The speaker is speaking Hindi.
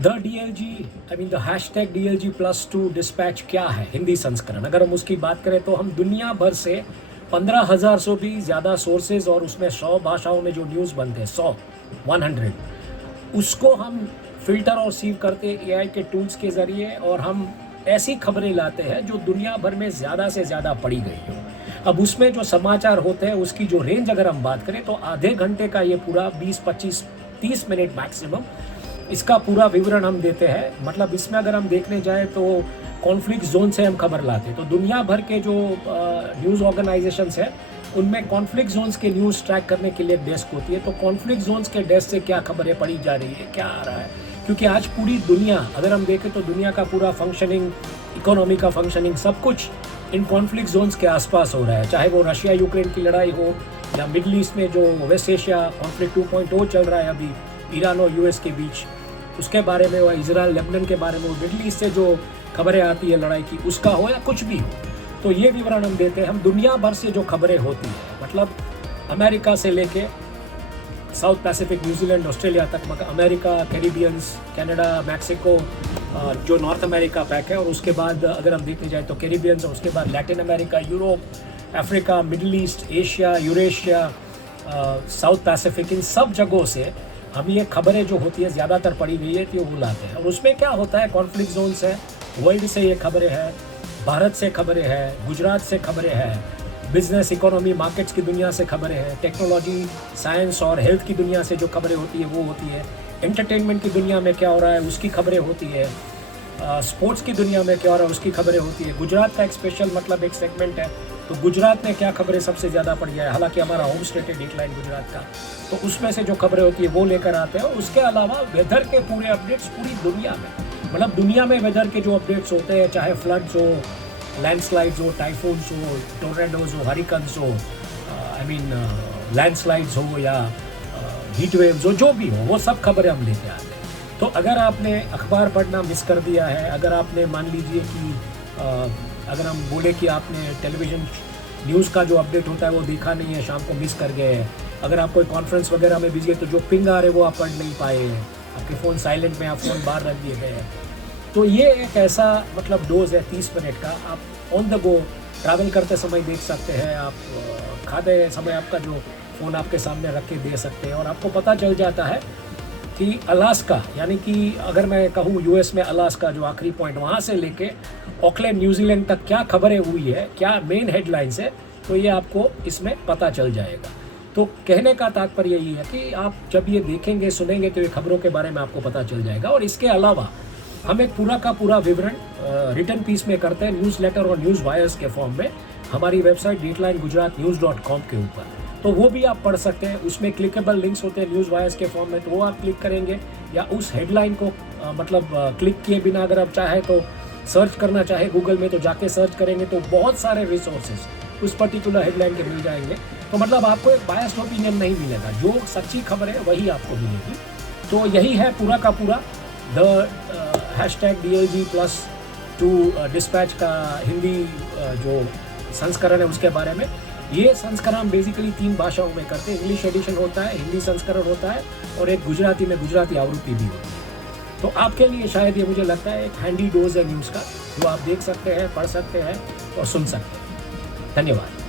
The DLG I mean the hashtag DLG+2 dispatch क्या है हिंदी संस्करण, अगर हम उसकी बात करें तो हम दुनिया भर से 15,000 से भी ज़्यादा सोर्सेज और उसमें 100 भाषाओं में जो न्यूज़ बनते हैं 100 उसको हम फिल्टर और सीव करते AI के टूल्स के ज़रिए, और हम ऐसी खबरें लाते हैं जो दुनिया भर में ज़्यादा से ज़्यादा पढ़ी गई हो। अब उसमें जो समाचार होते हैं उसकी जो रेंज अगर हम बात करें तो आधे घंटे का ये पूरा 20-25-30 मिनट मैक्सिमम इसका पूरा विवरण हम देते हैं। मतलब इसमें अगर हम देखने जाएँ तो कॉन्फ्लिक्ट जोन से हम खबर लाते हैं, तो दुनिया भर के जो न्यूज़ ऑर्गेनाइजेशंस हैं उनमें कॉन्फ्लिक्ट जोन्स के न्यूज़ ट्रैक करने के लिए एक डेस्क होती है। तो कॉन्फ्लिक्ट जोन्स के डेस्क से क्या खबरें पढ़ी जा रही है, क्या आ रहा है, क्योंकि आज पूरी दुनिया अगर हम देखें तो दुनिया का पूरा फंक्शनिंग, इकोनॉमी का फंक्शनिंग, सब कुछ इन कॉन्फ्लिक्ट जोन्स के आसपास हो रहा है। चाहे वो रशिया यूक्रेन की लड़ाई हो या मिडल ईस्ट में जो वेस्ट एशिया कॉन्फ्लिक्ट 2.0 चल रहा है अभी ईरान और US के बीच, उसके बारे में, हो इजराइल लेबनान के बारे में, मिडल ईस्ट से जो खबरें आती है लड़ाई की उसका हो या कुछ भी हो, तो ये विवरण हम देते हैं। हम दुनिया भर से जो खबरें होती हैं, मतलब अमेरिका से लेके साउथ पैसिफिक, न्यूजीलैंड, ऑस्ट्रेलिया तक, मतलब अमेरिका, कैरिबियंस, कनाडा, मैक्सिको, जो नॉर्थ अमेरिका पैक है, और उसके बाद अगर हम देखने जाए तो कैरिबियंस, और उसके बाद Latin America, Europe, Africa, Middle East, Asia, Eurasia, South Pacific, इन सब जगहों से हम ये खबरें जो होती है ज़्यादातर पढ़ी गई है वो लाते हैं। और उसमें क्या होता है, कॉन्फ्लिक्ट जोन्स है, वर्ल्ड से ये खबरें हैं, भारत से खबरें हैं, गुजरात से खबरें हैं, बिजनेस, इकोनॉमी, मार्केट्स की दुनिया से खबरें हैं, टेक्नोलॉजी, साइंस और हेल्थ की दुनिया से जो खबरें होती है वो होती है, एंटरटेनमेंट की दुनिया में क्या हो रहा है उसकी खबरें होती है, स्पोर्ट्स की दुनिया में क्या हो रहा है उसकी खबरें होती है। गुजरात का एक स्पेशल मतलब एक सेगमेंट है, तो गुजरात में क्या खबरें सबसे ज़्यादा पड़ गया है, हालांकि हमारा होम स्टेट है डेटलाइन गुजरात का, तो उसमें से जो खबरें होती है वो लेकर आते हैं। और उसके अलावा वेदर के पूरे अपडेट्स पूरी दुनिया में, मतलब दुनिया में वेदर के जो अपडेट्स होते हैं, चाहे फ्लड्स हो, लैंडस्लाइड्स हो, टाइफून्स हो, टोर्नेडोज हो, हरिकन्स हो, आई मीन लैंडस्लाइड्स हो या हीट वेव्स हो, जो भी हो, वो सब खबरें हम लेके आते हैं। तो अगर आपने अखबार पढ़ना मिस कर दिया है, अगर आपने मान लीजिए कि अगर हम बोले कि आपने टेलीविज़न न्यूज़ का जो अपडेट होता है वो देखा नहीं है, शाम को मिस कर गए हैं, अगर आप कोई कॉन्फ्रेंस वगैरह में बिजी है तो जो पिंग आ रहे वो आप पढ़ नहीं पाए हैं, आपके फ़ोन साइलेंट में, आप फ़ोन बाहर रख दिए गए हैं, तो ये एक ऐसा मतलब डोज है 30 मिनट का, आप ऑन द गो ट्रैवल करते समय देख सकते हैं, आप खाते समय आपका जो फ़ोन आपके सामने रख के दे सकते हैं, और आपको पता चल जाता है कि अलास्का, यानी कि अगर मैं कहूँ US में अलास्का जो आखिरी पॉइंट, वहाँ से लेके ऑकलैंड न्यूजीलैंड तक क्या खबरें हुई है, क्या मेन हेडलाइंस है, तो ये आपको इसमें पता चल जाएगा। तो कहने का तात्पर्य यही है कि आप जब ये देखेंगे, सुनेंगे, तो ये खबरों के बारे में आपको पता चल जाएगा। और इसके अलावा हम एक पूरा का पूरा विवरण रिटर्न पीस में करते हैं, न्यूज़ लेटर और न्यूज़ वायर्स के फॉर्म में, हमारी वेबसाइट dateline-gujaratnews.com के ऊपर, तो वो भी आप पढ़ सकते हैं। उसमें क्लिकेबल लिंक्स होते हैं न्यूज़ वायर्स के फॉर्म में, तो वो आप क्लिक करेंगे, या उस हेडलाइन को मतलब क्लिक किए बिना अगर आप चाहे तो सर्च करना चाहे गूगल में, तो जाके सर्च करेंगे तो बहुत सारे रिसोर्सेज उस पर्टिकुलर हेडलाइन के मिल जाएंगे। तो मतलब आपको एक बायस्ड ओपिनियन नहीं मिलेगा, जो सच्ची खबर है वही आपको मिलेगी। तो यही है पूरा का पूरा द हैशटैग DLG+2 डिस्पैच का हिंदी जो संस्करण है उसके बारे में। ये संस्करण हम बेसिकली 3 भाषाओं में करते हैं, इंग्लिश एडिशन होता है, हिंदी संस्करण होता है, और एक गुजराती में गुजराती आवृत्ति भी होती है। तो आपके लिए शायद ये मुझे लगता है एक हैंडी डोज है न्यूज़ का, जो आप देख सकते हैं, पढ़ सकते हैं और सुन सकते हैं। धन्यवाद।